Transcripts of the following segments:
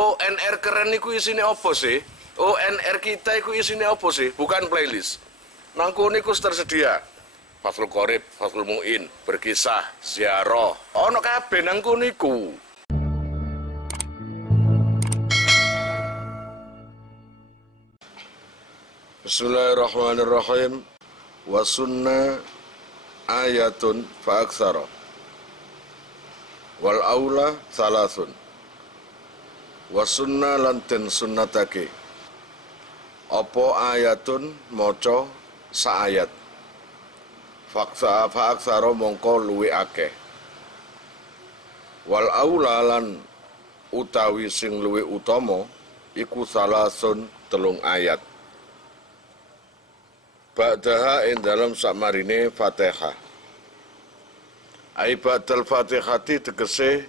ONR keren iku isine apa sih? ONR kita iku isine apa sih? Bukan playlist. Nangku niku tersedia. Fathul Qorib, Fathul Mu'in, berkisah, ziarah. Ono kabeh nangku niku. Bismillahirrahmanirrahim. Wa sunnah ayatun fa aktsara. Wal aula salasun. Wa sunnah lan den sunnatake. Apa ayatun maca sa ayat. Fa aktsara mongko luwe akeh. Wal aula lan utawi sing luwe utama iku salasun telung ayat. Ba'daha ing dalam sakmarine Fatihah. Ai ba'dal Fatihati tegese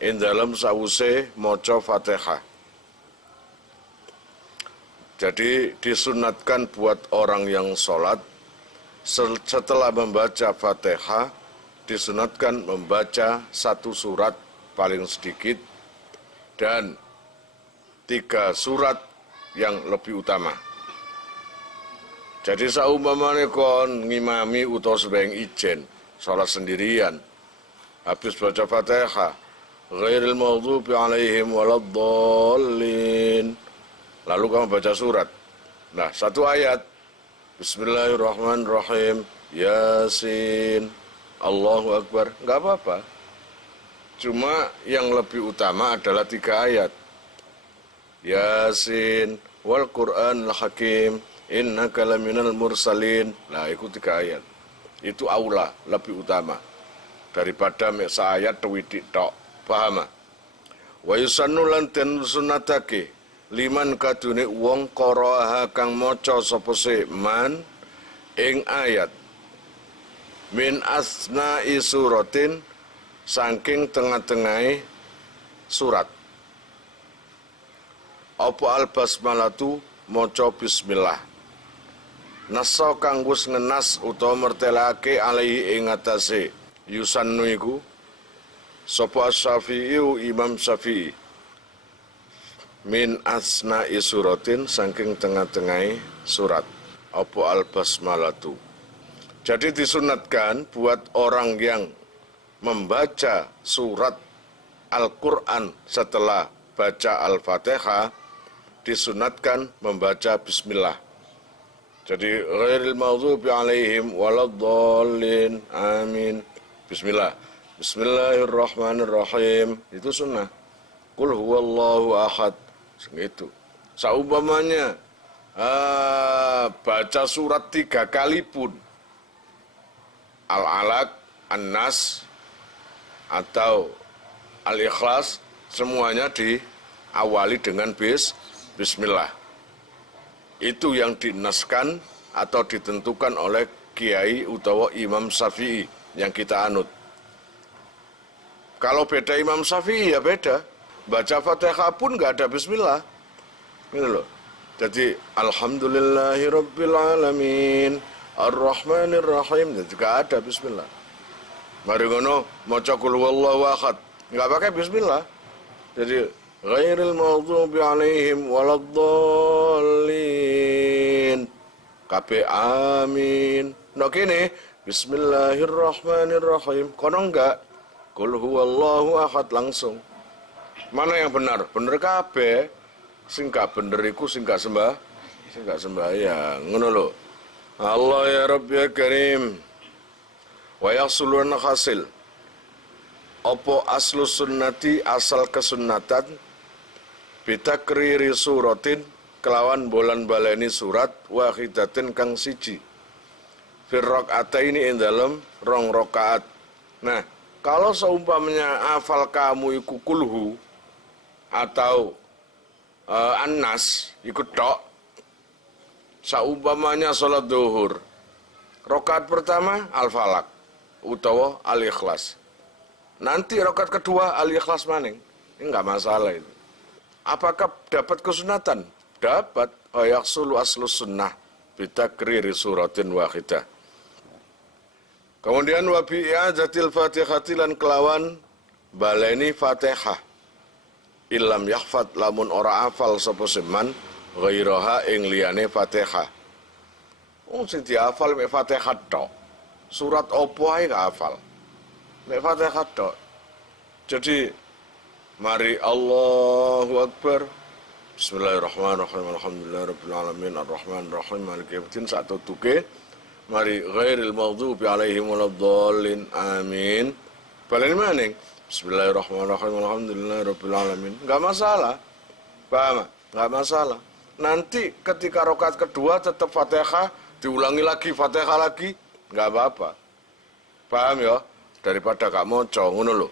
ing dalam sawuse maca Fatihah. Jadi disunatkan buat orang yang sholat setelah membaca Fatihah disunatkan membaca satu surat paling sedikit dan 3 surat yang lebih utama. Jadi saumpamane kon ngimami utawa sembahyang ijen, salat sendirian, habis baca Fatihah, ghairil maghdubi alaihim waladdallin. Lalu kamu baca surat. Nah, satu ayat. Bismillahirrahmanirrahim. Yasin. Allahu Akbar. Enggak apa-apa. Cuma yang lebih utama adalah 3 ayat. Yasin wal Qur'anil Hakim. Innaka laminal mursalin. Nah, itu 3 ayat. Itu aula, lebih utama daripada mek ayat widik tok. Paham? Wa yusannu lan den sunatake liman kadune wong qara'a kang maca sapa man ing ayat min asna'i suratin saking tengah-tengahe surat. Apa al-basmalatu maca bismillah. Nasa kang wis ngenas utawa mertelake alaihi ing atase yusannu iku sapa Syafi'i Imam Syafi'i min asna'i suratin saking tengah-tengahe surat apa al-basmalatu. Jadi disunatkan buat orang yang membaca surat Al-Qur'an setelah baca Al-Fatihah disunatkan membaca bismillah. Jadi ghairil maghdubi alaihim waladdallin. Amin. Bismillah. Bismillahirrahmanirrahim. Itu sunnah. Qul huwallahu ahad. Gitu. Saumpamanya baca surat 3 kali pun, Al-Alaq, An-Nas atau Al-Ikhlas, semuanya diawali dengan bismillah. Itu yang dinaskan atau ditentukan oleh Kiai utawa Imam Syafi'i yang kita anut. Kalau beda Imam Syafi'i ya beda. Baca Fatihah pun nggak ada bismillah. Gitu loh. Jadi alhamdulillahirabbil ar-rahmanirrahim juga ada bismillah. Mari ngono maca qul huwallahu ahad, nggak pakai bismillah. Jadi ghairil maghdubi alaihim waladdallin. Kabeh amin. Nah kene bismillahirrahmanirrahim. Kono enggak qul huwallahu ahad langsung. Mana yang benar? Bener kabeh. Sing gak bener iku sing gak sembahyang. Ngono lho. Allah ya Rabbi ya Karim. Wa yahsulun hasil. Apa aslu sunnati asal kesunnatan bitakriri suratin kelawan bolan baleni surat wahidatin kang siji fir rakaataini ing dalem 2 rakaat. Nah, kalau seumpamanya hafal kamu iku kulhu atau An-Nas ikut tok, saumpamanya sholat duhur rakaat pertama Al-Falaq utawa Al-Ikhlas, nanti rakaat kedua Al-Ikhlas maning, ini enggak masalah itu. Apakah dapat kesunatan? Dapat. Yahsulu aslu sunnah bitakriri suratin wahidah. Kemudian wa bi i'adatil Fatihati lan kelawan baleni Fatihah Ilam yahfad lamun ora hafal sapa seman ghairaha ing liyane Fatihah. Sing dihafal mek Fatihah tok. Surat opo ae gak hafal. Mek Fatihah tok. Jadi mari Allahu Akbar. Bismillahirrahmanirrahim. Alhamdulillahirabbil alamin arrahmanirrahim maliki yaumiddin sak tutuke. Mari ghairil maghdubi alaihim waladdallin amin. Baleni maning. Bismillahirrahmanirrahim. Alhamdulillahirabbil alamin. Enggak masalah. Paham? Enggak masalah. Nanti ketika rakaat kedua tetap Fatihah, diulangi lagi Fatihah lagi, enggak apa-apa. Paham ya? Daripada gak maca ngono lho.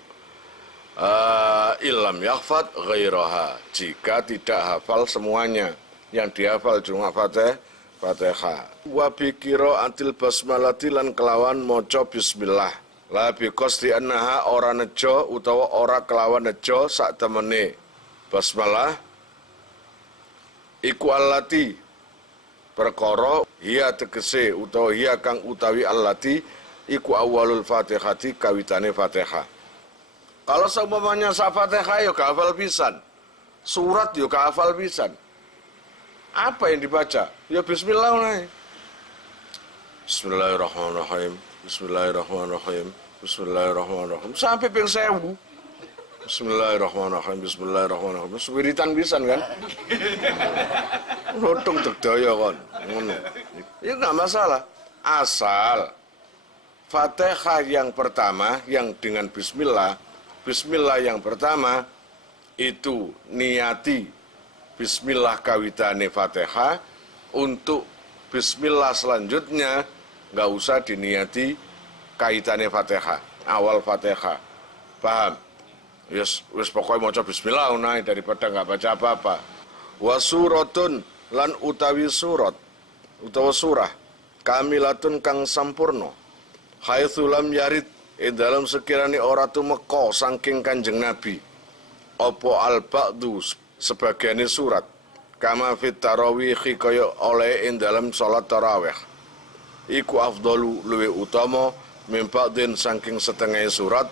Ilam yahfad ghairaha, jika tidak hafal semuanya, yang dihafal cuma Fatihah. Wa bi qiraatil basmalati lan kelawan maca bismillah. La bi qasdi annaha ora nejo utawa ora kelawan nejo sak temene basmalah iku allati perkara hiya tegese utawa hiya kang utawi allati iku awalul Fatihati kawitane Fatihah. Kalau seumpamanya sak Fatihah ya gak hafal pisan. Surat ya gak hafal pisan. Apa yang dibaca? Ya bismillah nae. Bismillahirrahmanirrahim. Bismillahirrahmanirrahim. Bismillahirrahmanirrahim. Sampai ping 1000. Bismillahirrahmanirrahim. Bismillahirrahmanirrahim. Wiritan pisan kan? Rotung tegdaya kon. Ngono. Ya enggak masalah. Asal Fatihah yang pertama yang dengan bismillah, bismillah yang pertama itu niati bismillah kawitane Fatihah, untuk bismillah selanjutnya enggak usah diniati kaitane Fatihah, awal Fatihah. Paham? Wis pokoknya maca bismillah unai daripada enggak baca apa-apa. Wa suratun lan utawi surat utawa surah kamilatun kang sampurna haitsu lam yarid dalam sekiranya ora tumeka saking Kanjeng Nabi apa al-ba'du sebagiane surat kama fit tarawih kaya oleh ing dalam salat tarawih iku afdalu luwe utama min ba'din saking setengah surat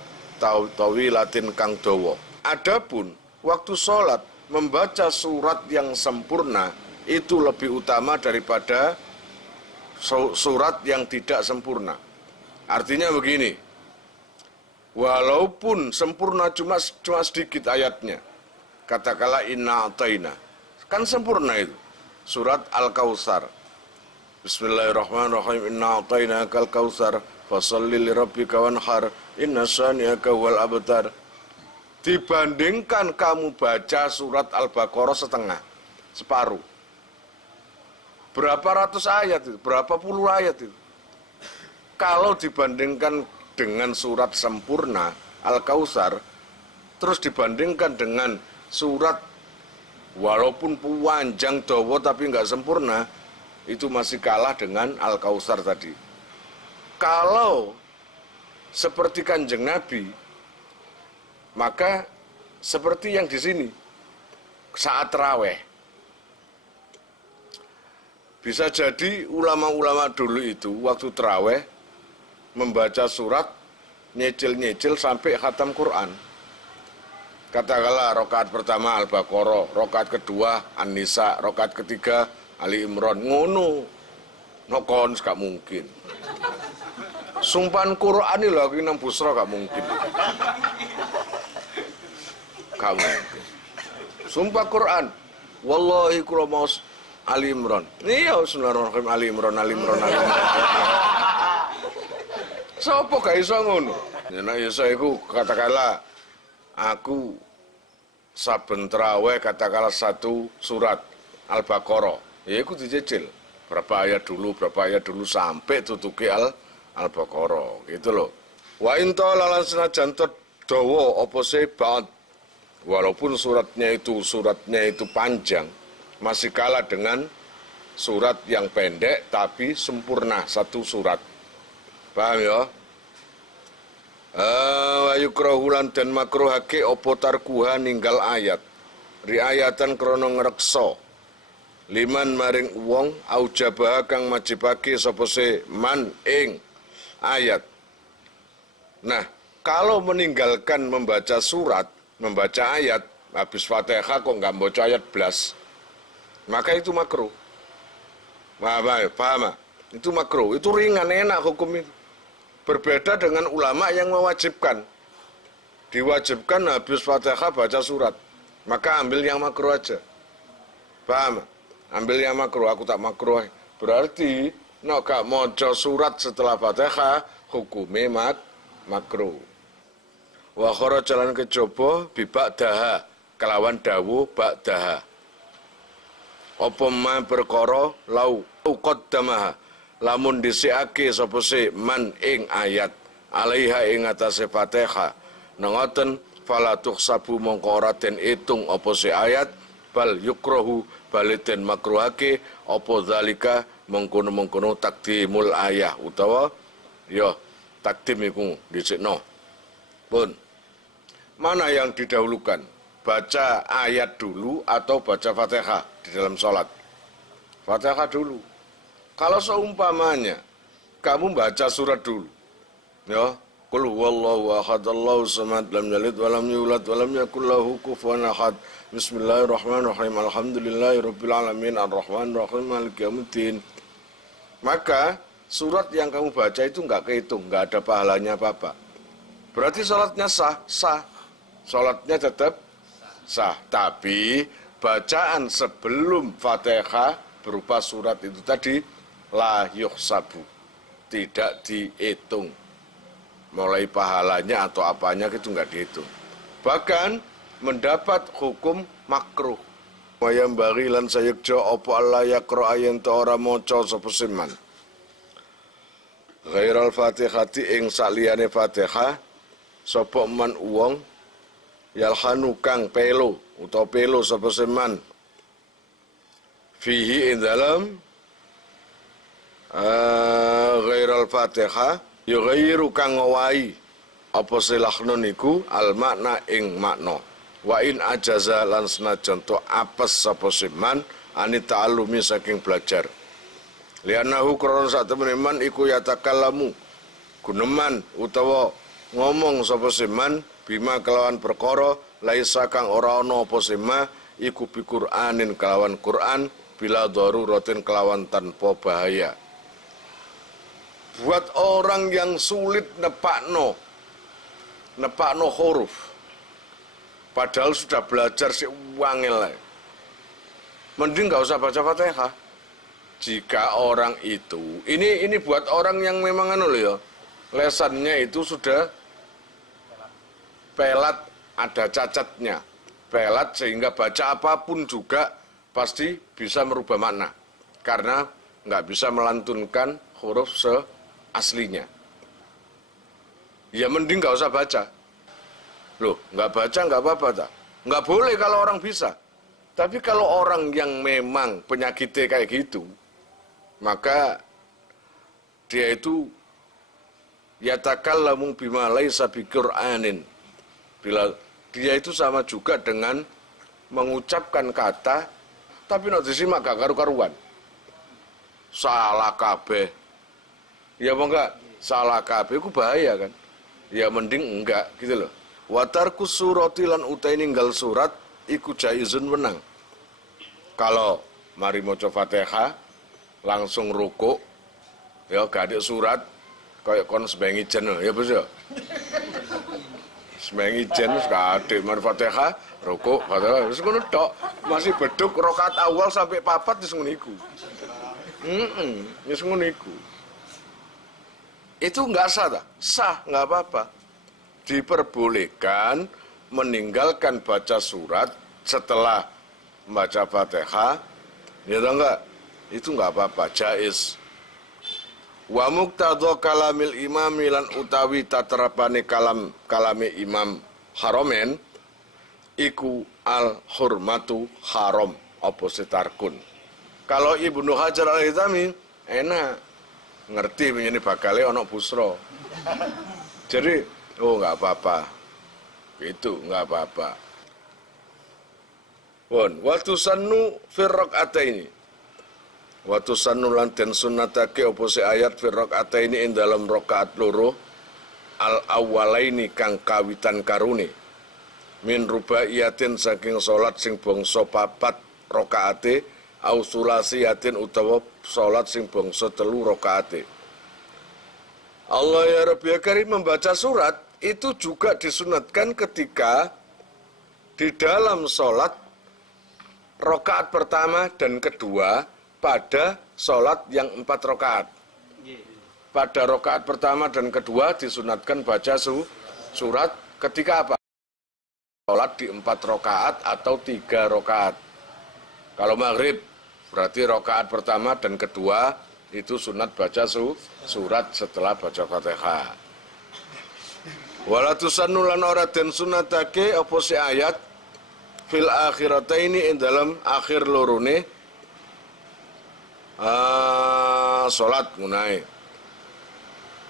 tawilatin kang dawa. Adapun waktu salat membaca surat yang sempurna itu lebih utama daripada surat yang tidak sempurna. Artinya begini, walaupun sempurna cuma sedikit ayatnya, katakanlah inna ataina, kan sempurna itu. Surat Al-Kautsar. Bismillahirrahmanirrahim. Inna ataina kal kautsar fasholli lirabbika wanhar inna syani'aka wal abtar. Dibandingkan kamu baca surat Al-Baqarah setengah, separuh. Berapa ratus ayat itu, berapa puluh ayat itu. Kalau dibandingkan dengan surat sempurna Al-Kautsar, terus dibandingkan dengan surat walaupun panjang dawa tapi nggak sempurna, itu masih kalah dengan Al-Kautsar tadi. Kalau seperti Kanjeng Nabi, maka seperti yang di sini saat tarawih. Bisa jadi ulama-ulama dulu itu waktu tarawih membaca surat nyecil-nyecil sampai khatam Quran. Katakanlah rakaat pertama Al-Baqarah, rakaat kedua An-Nisa, rakaat ketiga Ali Imran. Ngono. Nokon gak mungkin. Sumpahan Quran ini lagi nang busra gak mungkin. Gak mungkin. Sumpah Quran. Wallahi kula maos Ali Imran. Iya, bismillahirrahmanirrahim. Ali Imran. Sopo gak iso ngono? Nek iso iku katakanlah aku saben tarawih katakanlah satu surat Al-Baqarah. Ya iku dicicil. Berapa ayat dulu sampai tutuki Al-Baqarah. Gitu loh. Wa inta lalan senajan dawa apa se ba'd. Walaupun suratnya itu panjang, masih kalah dengan surat yang pendek tapi sempurna satu surat. Paham ya? Wa yukrahulan dan makruhake opo tarkuha ninggal ayat. Riayatan krono ngreksa. Liman maring wong aujabah kang majibake sapa se man ing ayat. Nah, kalau meninggalkan membaca surat, membaca ayat habis Fatihah kok nggak baca ayat belas, maka itu makruh. Paham? Itu makruh, itu ringan, enak hukum itu. Berbeda dengan ulama yang mewajibkan. Diwajibkan habis Fatihah baca surat, maka ambil yang makruh aja. Paham? Ambil yang makruh, aku tak makruh. Berarti nek gak maca surat setelah Fatihah hukumnya makruh. Wa kharajalan kejaba bibakdaha kelawan dawu ba'daha. Apa ma perkara lau qaddamaha lamun disiake sapa se man ing ayat alaiha ing atase Fatihah nengoten fala tuhsabu mongko ora den itung apa se ayat bal yukrahu baliten makruhake apa zalika mengkono-mengkono takdimul ayah utawa ya takdim iku dhisikno. Pun mana yang didahulukan? Baca ayat dulu atau baca Fatihah di dalam sholat? Fatihah dulu. Kalau seumpamanya kamu baca surat dulu, ya, qul huwallahu ahad Allahu samad lam yalid wa lam yulad wa lam yakul lahu kufuwan ahad. Bismillahirrahmanirrahim. Alhamdulillahirabbil alamin arrahmanir rahim maliki yaumiddin. Maka surat yang kamu baca itu enggak kehitung, enggak ada pahalanya apa-apa. Berarti sholatnya sah. Sholatnya tetap sah, tapi bacaan sebelum Fatihah berupa surat itu tadi la yuhsabu, tidak dihitung. Mulai pahalanya atau apanya itu enggak dihitung. Bahkan mendapat hukum makruh. Wayam bari lan sayekja apa Allah yaqra ayen ta ora maca sapa siman. Ghairal Fatihati ing saliyane Fatihah sapa man wong yalhanu kang pelo utawa pelo sapa seman fihi ing dalam ghairal Fatihah yughayyiru kang ngowahi apa silahno niku al makna ing makna wa in ajaza lan senajan to apes sapa seman ani ta'allumi saking belajar lianahu krana sak temene man iku yatakallamu guneman utawa ngomong sapa seman bima kelawan perkara laisa kang ora ana apa sema iku bi Qur'anin kelawan Qur'an bila daruratin kelawan tanpa bahaya. Buat orang yang sulit nepakno huruf padahal sudah belajar si wangel, mending enggak usah baca Fatihah. Jika orang itu ini buat orang yang memang ya lesannya itu sudah pelat, ada cacatnya, pelat sehingga baca apapun juga pasti bisa merubah makna karena nggak bisa melantunkan huruf seaslinya. Ya mending nggak usah baca. Loh, nggak baca nggak apa-apa tak? Nggak boleh kalau orang bisa. Tapi kalau orang yang memang penyakitnya kayak gitu, maka dia itu yatakallamu bima laisa biqur'anin. Bila dia itu sama juga dengan mengucapkan kata tapi nek disimak gak karu-karuan. Salah kabeh. Ya apa enggak? Salah kabeh ku bahaya kan? Ya mending enggak gitu loh. Wa tarkus surati lan utai ninggal surat iku jaizun menang. Kalau mari maca Fatihah langsung rukuk ya gak ada surat kayak kon sebengi jen ya bos ya. Semengi jen sekadek mar Fatihah, rukuk, Fatihah, wis ngono tok. Masih beduk rakaat awal sampai papat wis ngono iku. Wis ngono iku. Itu enggak sah tak? Sah, enggak apa-apa. Diperbolehkan meninggalkan baca surat setelah membaca Fatihah. Ya enggak? Itu enggak apa-apa, jaiz. Wa muqtadha kalamil imami lan utawi taterapane kalame Imam Haromen iku al hurmatu haram apa setarkun. Kalau Ibnu Hajar al-Haytami enak ngerti menjadi bakale ana busra. Jadi enggak apa-apa. Itu enggak apa-apa. Pun waktu sannu fi rakaataini. Waktu sanulan dan sunnatake opo se ayat fi rakaataini ing dalam rakaat loro al awwalaini kang kawitan karune min rubaiyatin saking salat sing bangsa 4 rakaate au sulasiyatin utawa salat sing bangsa 3 rakaate. Allah ya Rabbi ya Karim, membaca surat itu juga disunatkan ketika di dalam salat rakaat pertama dan kedua pada salat yang 4 rakaat. Pada rakaat pertama dan kedua disunatkan baca surat ketika apa? Salat di 4 rakaat atau 3 rakaat. Kalau maghrib berarti rakaat pertama dan kedua itu sunat baca surat setelah baca Fatihah. Walatusannu lan ora den sunatake apa si ayat fil akhirataini ing dalam akhir lorone salat ngunae.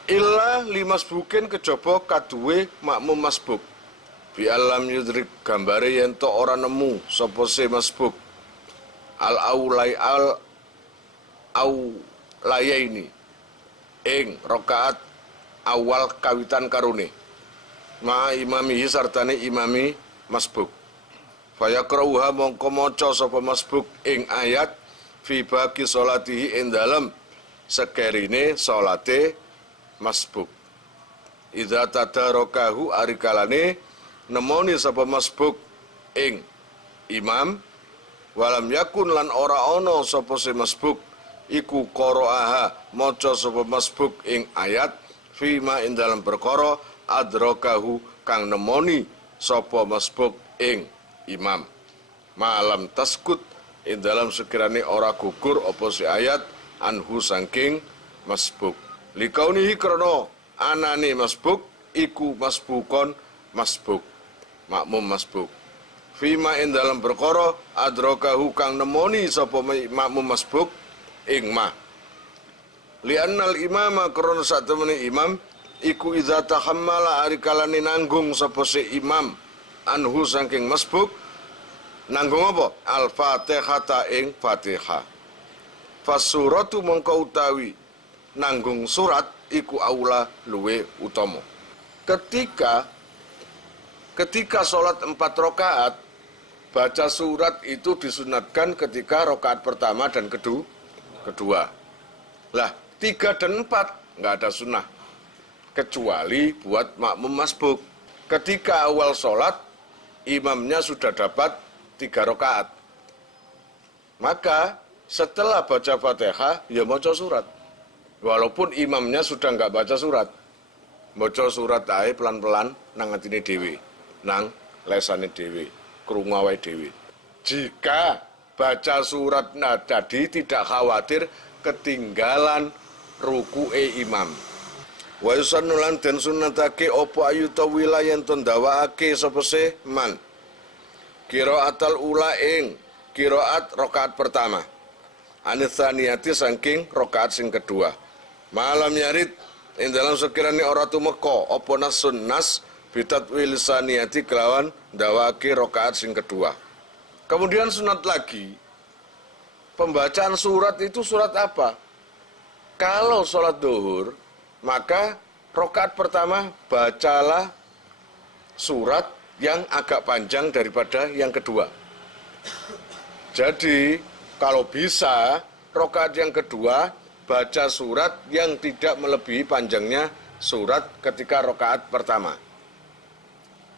Illa limasbukin kejaba kaduwe makmum masbuk. Bi alam yudrik gambare yen to ora nemu sapa se masbuk. Al aulayaini ing rakaat awal kawitan karune. Ma imamihi sartane imami masbuk. Fayakrauha mongko maca sapa masbuk ing ayat fi baqi salatihi ing dalem sekerine salate masbuk. Idza tadarakahu arikalane nemoni sapa masbuk ing imam walam yakun lan ora ana sapa se masbuk iku qara'aha maca sapa masbuk ing ayat fima ing dalam perkara adrakahu kang nemoni sapa masbuk ing imam malam taskut ing dalam sekirane ora gugur apa si ayat anhu saking masbuk likaunihi krana anane masbuk iku masbukon masbuk makmum masbuk fima ing dalam perkara adrakahu kang nemoni sapa makmum masbuk ing ma li'annal imama krana satemene imam iku idza tahammala arikalane nanggung sapa si imam anhu saking masbuk nanggung apa al-fatihata ing fatihah fasuratu mongko utawi nanggung surat iku aula luwe utama ketika salat 4 rakaat baca surat itu disunatkan ketika rakaat pertama dan kedua. Lah 3 dan 4 nggak ada sunnah kecuali buat makmum masbuk. Ketika awal sholat imamnya sudah dapat 3 rakaat, maka setelah baca Fatihah ya maca surat. Walaupun imamnya sudah nggak baca surat, maca surat ae pelan-pelan nang atine dhewe, nang lesane dhewe, krungu ae dhewe. Jika baca surat tadi tidak khawatir ketinggalan ruku'e imam. Wa yusannu lan den sunnatake apa ayu tawila yen to ndawakake sapa se man. Qiraatul ula ing qiraat rakaat pertama. Anitsaniyati saking rakaat sing kedua. Malam yarid ing dalam sekirane ora tumeka apa nasun nas bitatwil saniyati kelawan ndawakake rakaat sing kedua. Kemudian sunat lagi pembacaan surat itu surat apa? Kalau sholat duhur maka rakaat pertama bacalah surat yang agak panjang daripada yang kedua. Jadi kalau bisa rakaat yang kedua baca surat yang tidak melebihi panjangnya surat ketika rakaat pertama.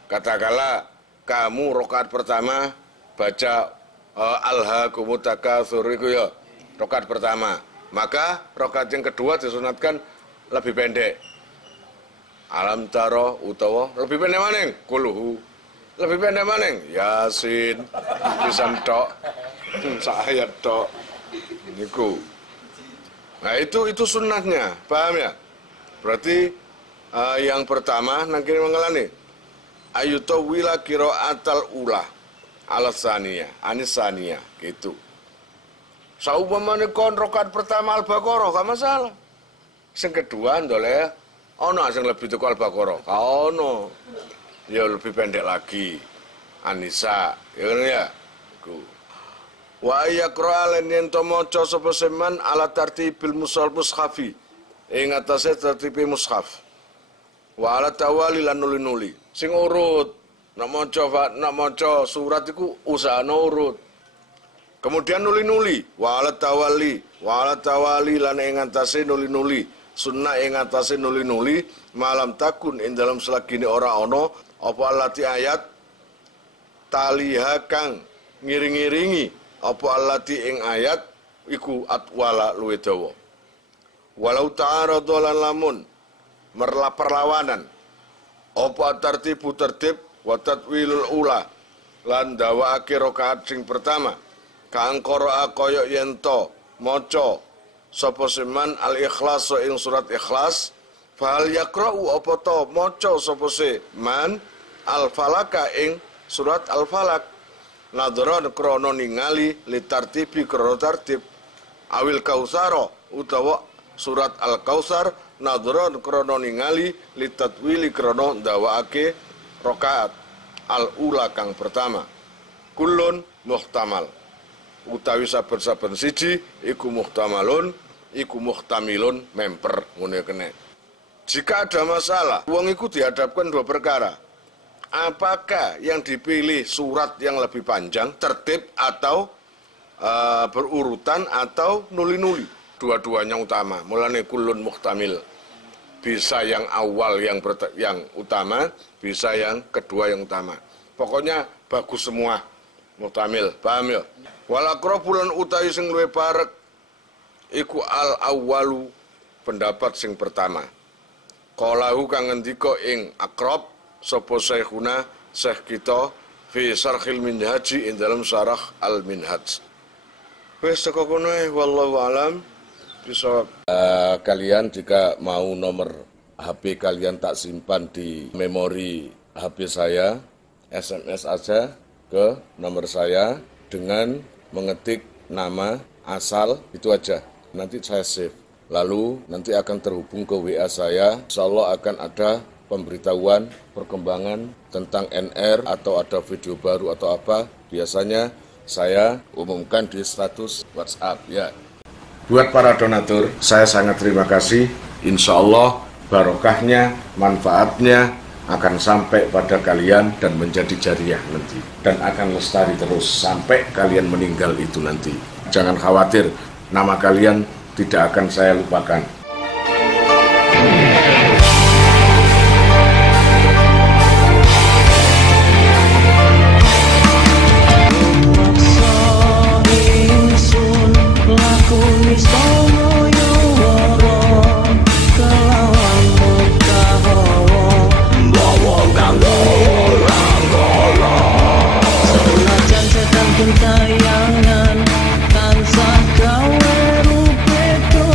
Katakanlah kamu rakaat pertama baca alhaakumut takatsur iku ya rakaat pertama, maka rakaat yang kedua disunatkan lebih pendek. Alam taro utawa lebih pendek maning kulhu. Lebih pendek maning Yasin pisan tok. Sak ayat tok. Niku. Nah itu sunnahnya, paham ya? Berarti yang pertama nang kene mengalani ayutawila qiraatal ula alasaniyah anisaniyah gitu. Saupamane kon rakaat pertama Al-Baqarah gak masalah. Sing kedua ndole ana sing lebih teko Al-Baqarah. Ka ono. Ya lebih pendek lagi. An-Nisa, ya kan ya? Ku. Wa yaqra lan yen to maca sapa seman ala tartibil mushafi. Ing atase tertibe mushaf. Wa ala tawali lan nuli-nuli. Sing urut Nak maca surat iku usahana urut. Kemudian nuli-nuli, wala tawali lan ing atase nuli-nuli, sunnah ing atase nuli-nuli, malam takun ing dalam selagine ora ana apa alati ayat taliha kang ngiring-ngiringi apa alati ing ayat iku atwala luwih dawa. Walau ta'arada lan lamun perlawanan apa tertib wa tatwilul ula lan dawaake rakaat sing pertama kang qira'a kaya yen to maca sapa seman al ikhlas ing surat ikhlas fal yaqra'u apa to maca sapa seman al falaka ing surat al falak nadharan krana ningali litartibi krana tartib awil kausara utawa surat al kausar nadharan krana ningali litatwili krana dawaake rakaat al ula kang pertama kulun muhtamal utawi saben-saben siji iku muhtamalun iku muhtamilun memper ngene kene. Jika ada masalah wong iku dihadapkan dua perkara, apakah yang dipilih surat yang lebih panjang tertib atau berurutan atau nuli-nuli, dua-duanya utama. Mulane kulun muhtamil, bisa yang awal yang utama, bisa yang kedua yang utama. Pokoknya bagus semua. Muhtamil, paham ya? Wal aqrabul utawi sing luwih parek iku al awwalu, pendapat sing pertama. Qalahu kang ngendika ing aqrab sapa syekhuna syekh kita fi syarhil minhaji ing dalam syarah al minhaj. Wis teko kono wallahu alam bisa kalian jika mau nomor HP kalian tak simpan di memori HP saya, SMS aja ke nomor saya dengan mengetik nama asal itu aja. Nanti saya save. Lalu nanti akan terhubung ke WA saya. Insyaallah akan ada pemberitahuan perkembangan tentang NR atau ada video baru atau apa. Biasanya saya umumkan di status WhatsApp ya. Buat para donatur, saya sangat terima kasih. Insyaallah barokahnya, manfaatnya akan sampai pada kalian dan menjadi jariah nanti. Dan akan lestari terus sampai kalian meninggal itu nanti. Jangan khawatir, nama kalian tidak akan saya lupakan. Tayangan tansah gawe rupeto